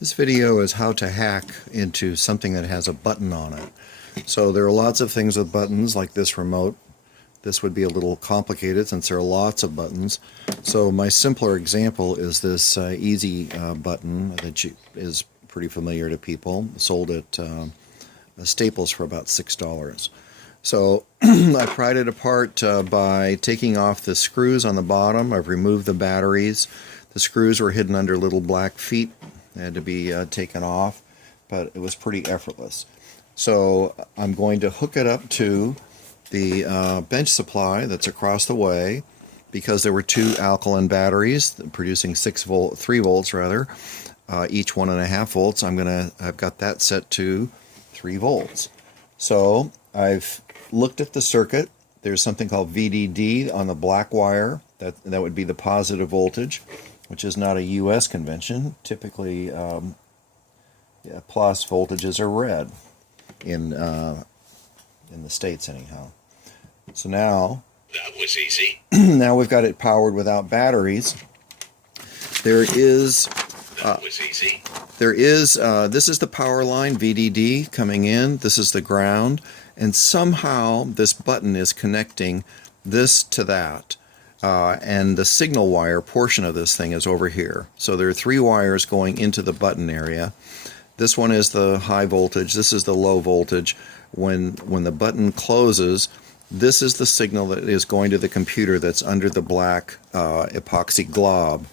This video is how to hack into something that has a button on it. So there are lots of things with buttons, like this remote. This would be a little complicated since there are lots of buttons. So my simpler example is this Easy button that is pretty familiar to people, sold at Staples for about $6. So I pried it apart by taking off the screws on the bottom. I've removed the batteries. The screws were hidden under little black feet. They had to be taken off, but it was pretty effortless. So I'm going to hook it up to the bench supply that's across the way, because there were two alkaline batteries producing 3 volts rather, each 1.5 volts. I've got that set to 3 volts. So I've looked at the circuit. There's something called VDD on the black wire. That would be the positive voltage, which is not a US convention. Typically, plus voltages are red in the States anyhow. So now, that was easy. Now we've got it powered without batteries. There is that was easy. This is the power line, VDD, coming in. This is the ground, and somehow this button is connecting this to that. And the signal wire portion of this thing is over here. So there are 3 wires going into the button area. This one is the high voltage. This is the low voltage. When the button closes, this is the signal that is going to the computer that's under the black epoxy glob.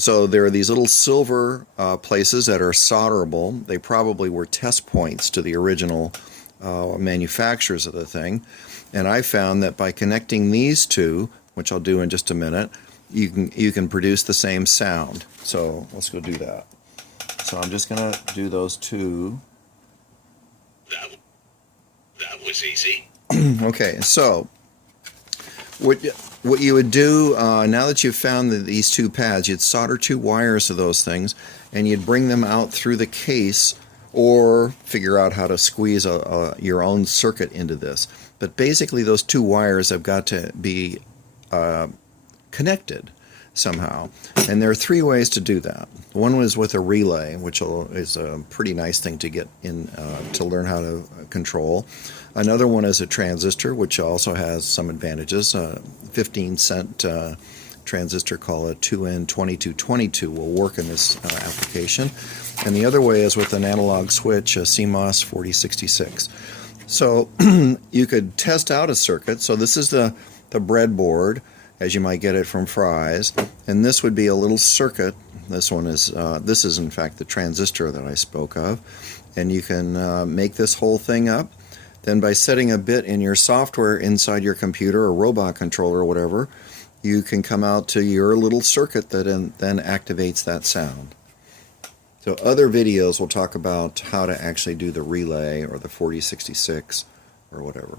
So there are these little silver places that are solderable. They probably were test points to the original manufacturers of the thing. And I found that by connecting these two, which I'll do in just a minute, you can produce the same sound. So let's go do that. So I'm just going to do those two. That was easy. Okay, so what you would do now that you've found these two pads, you'd solder 2 wires to those things, and you'd bring them out through the case, or figure out how to squeeze your own circuit into this. But basically those 2 wires have got to be connected somehow, and there are 3 ways to do that. One was with a relay, which is a pretty nice thing to get in to learn how to control. Another one is a transistor, which also has some advantages. 15-cent transistor called a 2N2222 will work in this application. And the other way is with an analog switch, a CMOS 4066. So you could test out a circuit. So this is the breadboard, as you might get it from Fry's, and this would be a little circuit. This is in fact the transistor that I spoke of, and you can make this whole thing up. Then by setting a bit in your software inside your computer, or robot controller or whatever, you can come out to your little circuit that then activates that sound. So other videos will talk about how to actually do the relay or the 4066 or whatever.